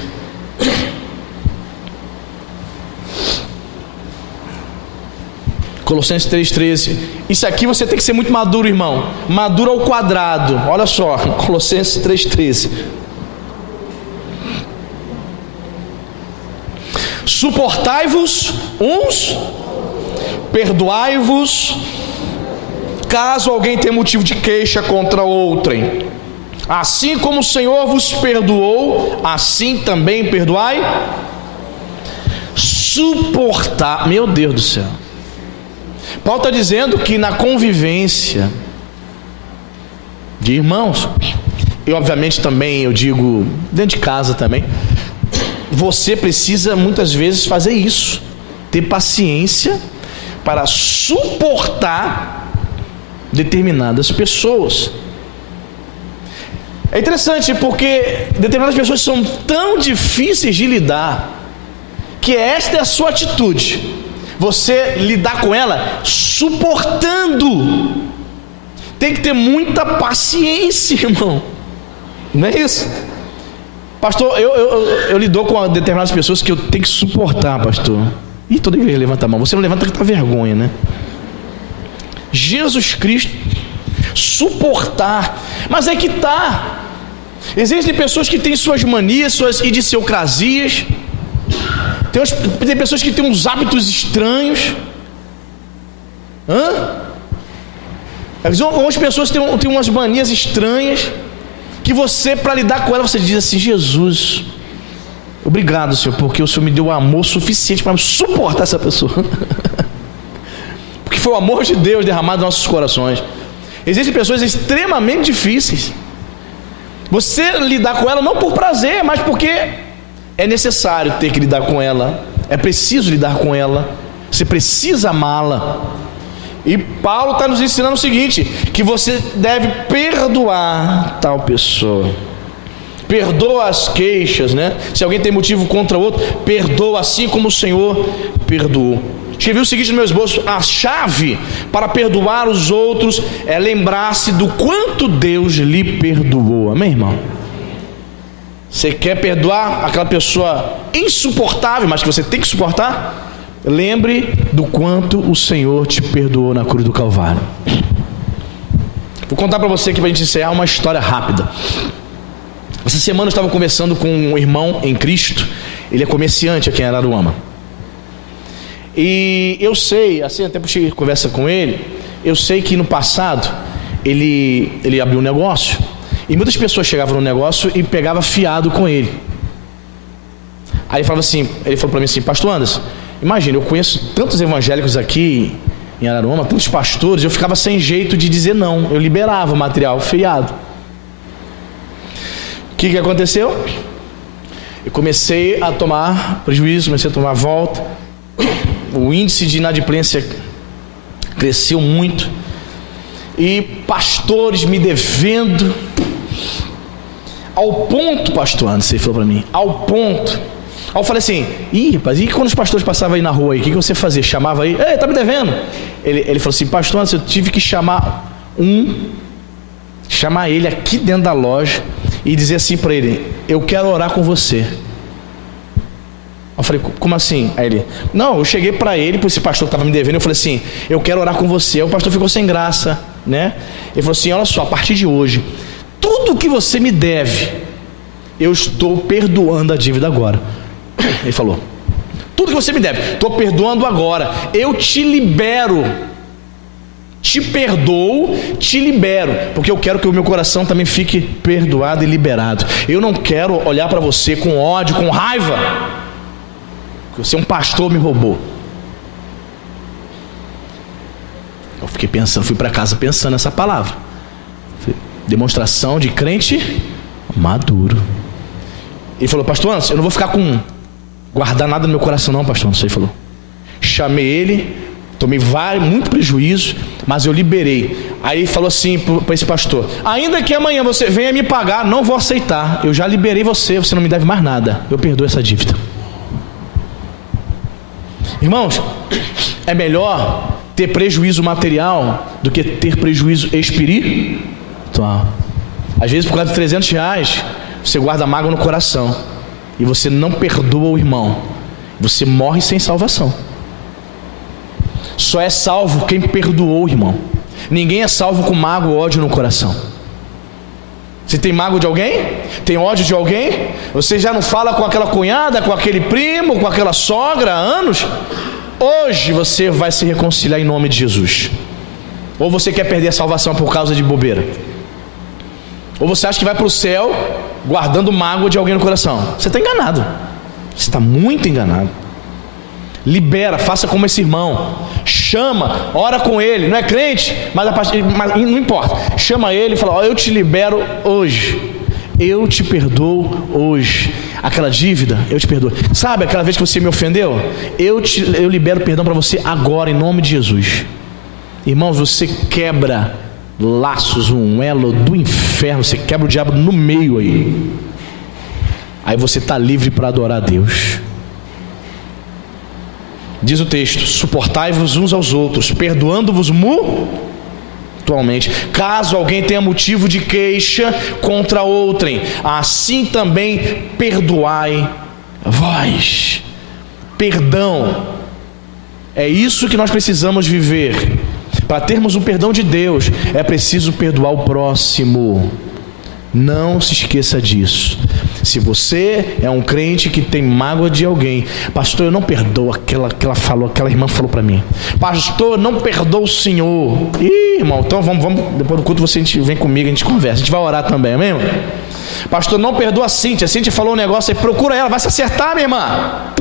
Colossenses 3,13. Isso aqui você tem que ser muito maduro, irmão. Maduro ao quadrado. Olha só, Colossenses 3,13. Suportai-vos uns, perdoai-vos, caso alguém tenha motivo de queixa contra outrem. Assim como o Senhor vos perdoou, assim também perdoai. Suportar, meu Deus do céu. Paulo está dizendo que na convivência de irmãos, e obviamente também eu digo dentro de casa também, você precisa muitas vezes fazer isso, ter paciência para suportar determinadas pessoas. É interessante porque determinadas pessoas são tão difíceis de lidar, que esta é a sua atitude, você lidar com ela suportando. Tem que ter muita paciência, irmão, não é isso? Pastor, eu lido com determinadas pessoas que eu tenho que suportar, pastor. Ih, toda igreja levanta a mão. Você não levanta que tá vergonha, né? Jesus Cristo, suportar. Mas é que tá. Existem pessoas que têm suas manias, suas idiosincrasias. Tem pessoas que têm uns hábitos estranhos. Algumas pessoas têm umas manias estranhas, que você, para lidar com ela, você diz assim: Jesus, obrigado, Senhor, porque o Senhor me deu amor suficiente para suportar essa pessoa. Porque foi o amor de Deus derramado nos nossos corações. Existem pessoas extremamente difíceis. Você lidar com ela não por prazer, mas porque é necessário ter que lidar com ela. É preciso lidar com ela. Você precisa amá-la. E Paulo está nos ensinando o seguinte: que você deve perdoar tal pessoa. Perdoa as queixas, né? Se alguém tem motivo contra o outro, perdoa assim como o Senhor perdoou. Escrevi o seguinte no meu esboço: a chave para perdoar os outros é lembrar-se do quanto Deus lhe perdoou. Amém, irmão? Você quer perdoar aquela pessoa insuportável, mas que você tem que suportar? Lembre do quanto o Senhor te perdoou na cruz do Calvário. Vou contar para você aqui, para a gente encerrar, uma história rápida. Essa semana eu estava conversando com um irmão em Cristo. Ele é comerciante aqui em Araruama. E eu sei, assim, até puxei conversa com ele, eu sei que no passado ele abriu um negócio, e muitas pessoas chegavam no negócio e pegavam fiado com ele. Aí ele falou para mim assim: Pastor Anderson, imagina, eu conheço tantos evangélicos aqui em Araruama, tantos pastores, eu ficava sem jeito de dizer não, eu liberava o material fiado. O que aconteceu? Eu comecei a tomar prejuízo, comecei a tomar volta. O índice de inadimplência cresceu muito, e pastores me devendo, ao ponto, pastor Anderson, ele falou para mim, ao ponto. Aí eu falei assim: ih, rapaz, e quando os pastores passavam aí na rua, o que você fazia? Chamava aí: ei, tá me devendo? Ele falou assim: pastor Anderson, eu tive que chamar ele aqui dentro da loja e dizer assim para ele: eu quero orar com você. Eu falei: como assim? Aí ele: não, eu cheguei para ele, para esse pastor que estava me devendo, eu falei assim: eu quero orar com você. Aí o pastor ficou sem graça, né? Ele falou assim: olha só, a partir de hoje, tudo que você me deve, eu estou perdoando a dívida agora. Ele falou: tudo que você me deve, estou perdoando agora, eu te libero, te perdoo, te libero, porque eu quero que o meu coração também fique perdoado e liberado. Eu não quero olhar para você com ódio, com raiva, que você, um pastor, me roubou. Eu fiquei pensando, fui para casa pensando nessa palavra. Demonstração de crente maduro. Ele falou: pastor Anderson, eu não vou ficar guardar nada no meu coração não, pastor Anderson. Ele falou. Chamei ele, tomei muito prejuízo, mas eu liberei. Aí ele falou assim para esse pastor: ainda que amanhã você venha me pagar, não vou aceitar, eu já liberei você não me deve mais nada, eu perdoo essa dívida. Irmãos, é melhor ter prejuízo material do que ter prejuízo espiritual. Às vezes, por causa de R$300, você guarda mágoa no coração e você não perdoa o irmão, você morre sem salvação. Só é salvo quem perdoou o irmão. Ninguém é salvo com mágoa ou ódio no coração. Você tem mágoa de alguém? Tem ódio de alguém? Você já não fala com aquela cunhada, com aquele primo, com aquela sogra há anos? Hoje você vai se reconciliar em nome de Jesus. Ou você quer perder a salvação por causa de bobeira? Ou você acha que vai para o céu guardando mágoa de alguém no coração? Você está enganado. Você está muito enganado. Libera, faça como esse irmão. Chama, ora com ele. Não é crente, mas não importa. Chama ele e fala: ó, eu te libero hoje. Eu te perdoo hoje. Aquela dívida, eu te perdoo. Sabe aquela vez que você me ofendeu? Eu libero perdão para você agora, em nome de Jesus. Irmãos, você quebra laços, um elo do inferno. Você quebra o diabo no meio aí. Aí você está livre para adorar a Deus. Diz o texto: suportai-vos uns aos outros, perdoando-vos atualmente. Caso alguém tenha motivo de queixa contra outrem, assim também perdoai vós. Perdão, é isso que nós precisamos viver. Para termos o perdão de Deus, é preciso perdoar o próximo. Não se esqueça disso. Se você é um crente que tem mágoa de alguém, pastor, eu não perdoo aquela irmã falou para mim. Pastor, não perdoo o senhor. Ih, irmão, então vamos, depois do culto você vem comigo, a gente conversa, a gente vai orar também, amém? Pastor, não perdoa a Cíntia falou um negócio aí, procura ela, vai se acertar, minha irmã.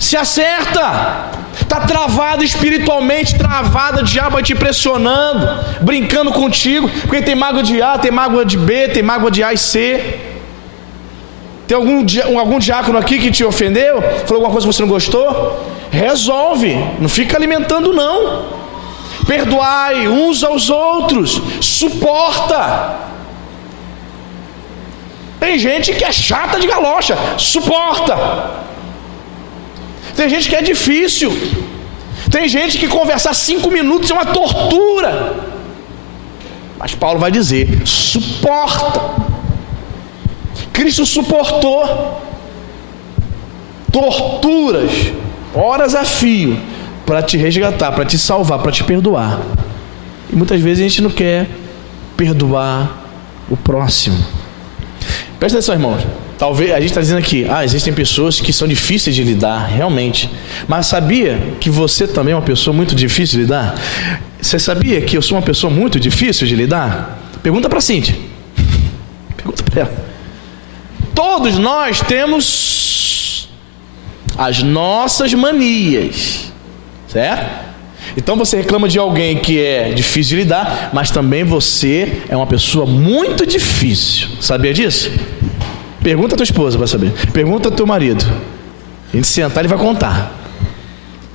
Se acerta. Está travado espiritualmente, travado, o diabo vai te pressionando, brincando contigo, porque tem mágoa de A, tem mágoa de B, tem mágoa de A e C. Tem algum diácono aqui que te ofendeu? Falou alguma coisa que você não gostou? Resolve, não fica alimentando não. Perdoai uns aos outros, suporta. Tem gente que é chata de galocha, suporta. Tem gente que é difícil. Tem gente que conversar 5 minutos é uma tortura. Mas Paulo vai dizer: suporta. Cristo suportou torturas, horas a fio, para te resgatar, para te salvar, para te perdoar. E muitas vezes a gente não quer perdoar o próximo. Presta atenção, irmãos. Talvez a gente está dizendo aqui, existem pessoas que são difíceis de lidar, realmente. Mas sabia que você também é uma pessoa muito difícil de lidar? Você sabia que eu sou uma pessoa muito difícil de lidar? Pergunta para a Cíntia. Pergunta para ela. Todos nós temos as nossas manias, certo? Então você reclama de alguém que é difícil de lidar, mas também você é uma pessoa muito difícil. Sabia disso? Pergunta a tua esposa para saber. Pergunta ao teu marido. A gente sentar, ele vai contar.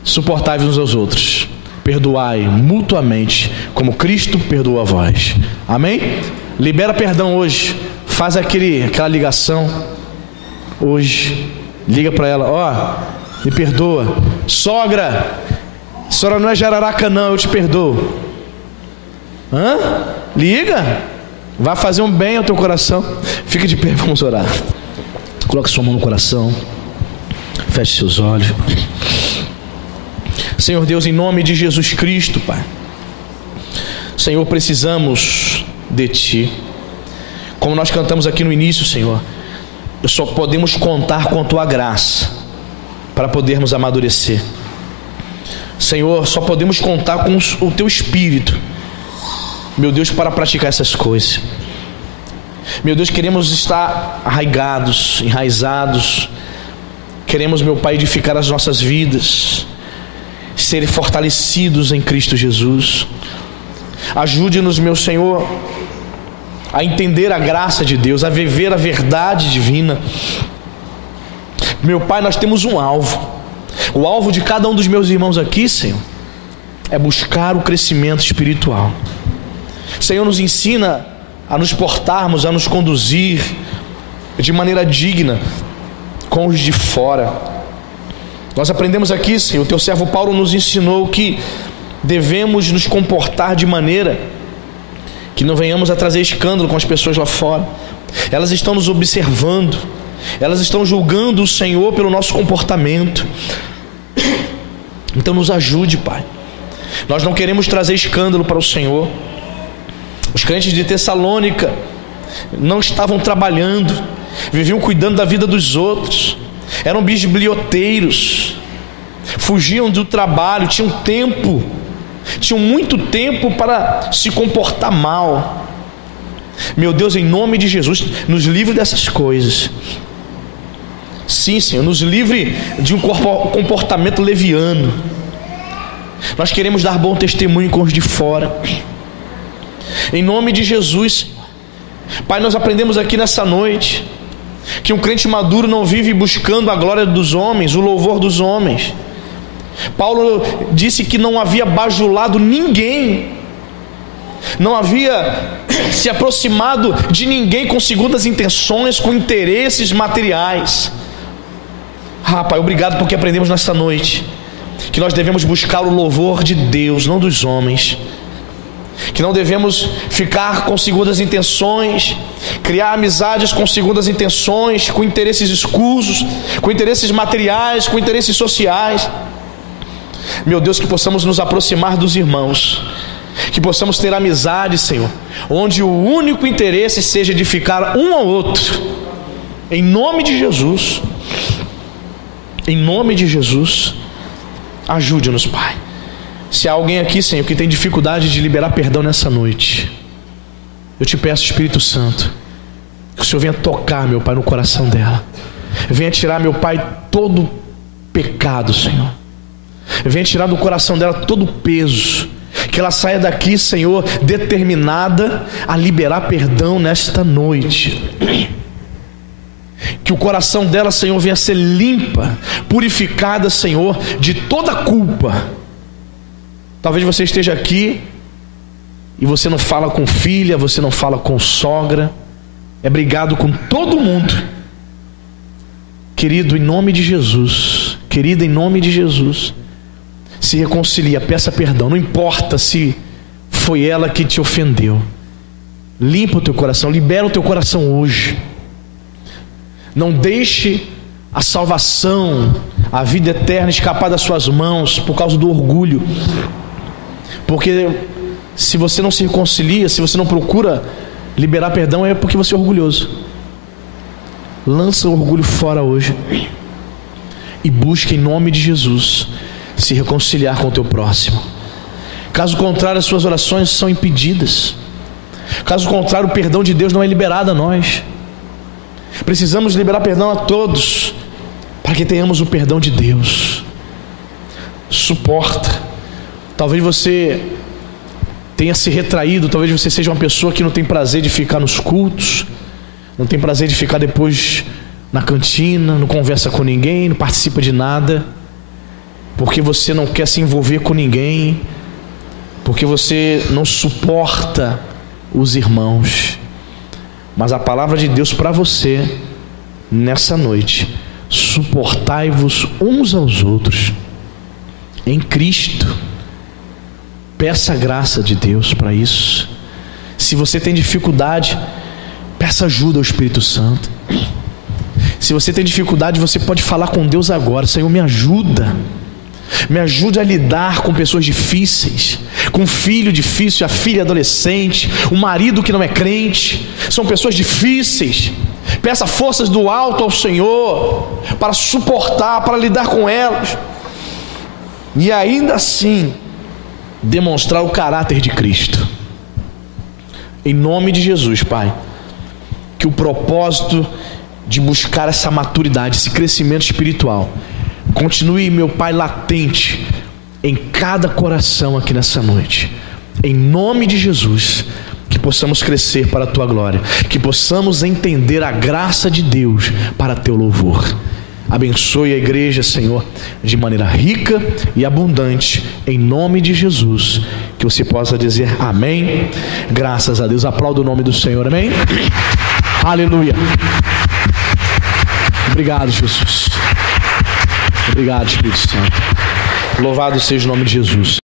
Suportai uns aos outros. Perdoai mutuamente, como Cristo perdoou a vós. Amém? Libera perdão hoje. Faz aquela ligação hoje. Liga para ela. Me perdoa. Sogra, a senhora não é jararaca não, eu te perdoo. Liga. Vai fazer um bem ao teu coração. Fica de pé, vamos orar. Coloque sua mão no coração. Feche seus olhos. Senhor Deus, em nome de Jesus Cristo, Pai. Senhor, precisamos de Ti. Como nós cantamos aqui no início, Senhor, só podemos contar com a Tua graça para podermos amadurecer. Senhor, só podemos contar com o Teu Espírito, meu Deus, para praticar essas coisas. Meu Deus, queremos estar arraigados, enraizados. Queremos, meu Pai, edificar as nossas vidas, ser fortalecidos em Cristo Jesus. Ajude-nos, meu Senhor, a entender a graça de Deus, a viver a verdade divina. Meu Pai, nós temos um alvo. O alvo de cada um dos meus irmãos aqui, Senhor, é buscar o crescimento espiritual. Senhor, nos ensina a nos portarmos, a nos conduzir de maneira digna com os de fora. Nós aprendemos aqui, Senhor, o teu servo Paulo nos ensinou que devemos nos comportar de maneira que não venhamos a trazer escândalo com as pessoas lá fora. Elas estão nos observando, elas estão julgando o Senhor pelo nosso comportamento. Então nos ajude, Pai. Nós não queremos trazer escândalo para o Senhor. Os crentes de Tessalônica não estavam trabalhando, viviam cuidando da vida dos outros, eram bisbilhoteiros, fugiam do trabalho, tinham muito tempo para se comportar mal. Meu Deus, em nome de Jesus, nos livre dessas coisas. Sim, Senhor, nos livre de um comportamento leviano. Nós queremos dar bom testemunho com os de fora. Em nome de Jesus, Pai, nós aprendemos aqui nessa noite que um crente maduro não vive buscando a glória dos homens, o louvor dos homens. Paulo disse que não havia bajulado ninguém, não havia se aproximado de ninguém com segundas intenções, com interesses materiais. Pai, obrigado porque aprendemos nessa noite que nós devemos buscar o louvor de Deus, não dos homens, que não devemos ficar com segundas intenções, criar amizades com segundas intenções, com interesses escusos, com interesses materiais, com interesses sociais. Meu Deus, que possamos nos aproximar dos irmãos, que possamos ter amizade, Senhor, onde o único interesse seja edificar um ao outro, em nome de Jesus. Em nome de Jesus, ajude-nos, Pai. Se há alguém aqui, Senhor, que tem dificuldade de liberar perdão nessa noite, eu te peço, Espírito Santo, que o Senhor venha tocar, meu Pai, no coração dela. Venha tirar, meu Pai, todo pecado, Senhor. Venha tirar do coração dela todo o peso. Que ela saia daqui, Senhor, determinada a liberar perdão nesta noite. Que o coração dela, Senhor, venha ser limpa, purificada, Senhor, de toda culpa. Talvez você esteja aqui e você não fala com filha, você não fala com sogra, é brigado com todo mundo. Querido, em nome de Jesus, querida, em nome de Jesus, se reconcilia, peça perdão. Não importa se foi ela que te ofendeu. Limpa o teu coração, libera o teu coração hoje. Não deixe a salvação, a vida eterna escapar das suas mãos por causa do orgulho. Porque se você não se reconcilia, se você não procura liberar perdão, é porque você é orgulhoso. Lança o orgulho fora hoje e busque, em nome de Jesus, se reconciliar com o teu próximo. Caso contrário, as suas orações são impedidas. Caso contrário, o perdão de Deus não é liberado a nós. Precisamos liberar perdão a todos, para que tenhamos o perdão de Deus. Suporta. Talvez você tenha se retraído, talvez você seja uma pessoa que não tem prazer de ficar nos cultos, não tem prazer de ficar depois na cantina, não conversa com ninguém, não participa de nada, porque você não quer se envolver com ninguém, porque você não suporta os irmãos. Mas a palavra de Deus para você nessa noite: suportai-vos uns aos outros em Cristo. Peça a graça de Deus para isso. Se você tem dificuldade, peça ajuda ao Espírito Santo. Se você tem dificuldade, você pode falar com Deus agora: Senhor, me ajuda. Me ajude a lidar com pessoas difíceis, com um filho difícil, a filha adolescente, o marido que não é crente. São pessoas difíceis. Peça forças do alto ao Senhor para suportar, para lidar com elas, e ainda assim demonstrar o caráter de Cristo. Em nome de Jesus, Pai, que o propósito de buscar essa maturidade, esse crescimento espiritual, continue, meu Pai, latente em cada coração aqui nessa noite. Em nome de Jesus, que possamos crescer para a Tua glória, que possamos entender a graça de Deus para Teu louvor. Abençoe a igreja, Senhor, de maneira rica e abundante, em nome de Jesus. Que você possa dizer amém. Graças a Deus. Aplauda o nome do Senhor, amém. Aleluia. Obrigado, Jesus. Obrigado, Espírito Santo. Louvado seja o nome de Jesus.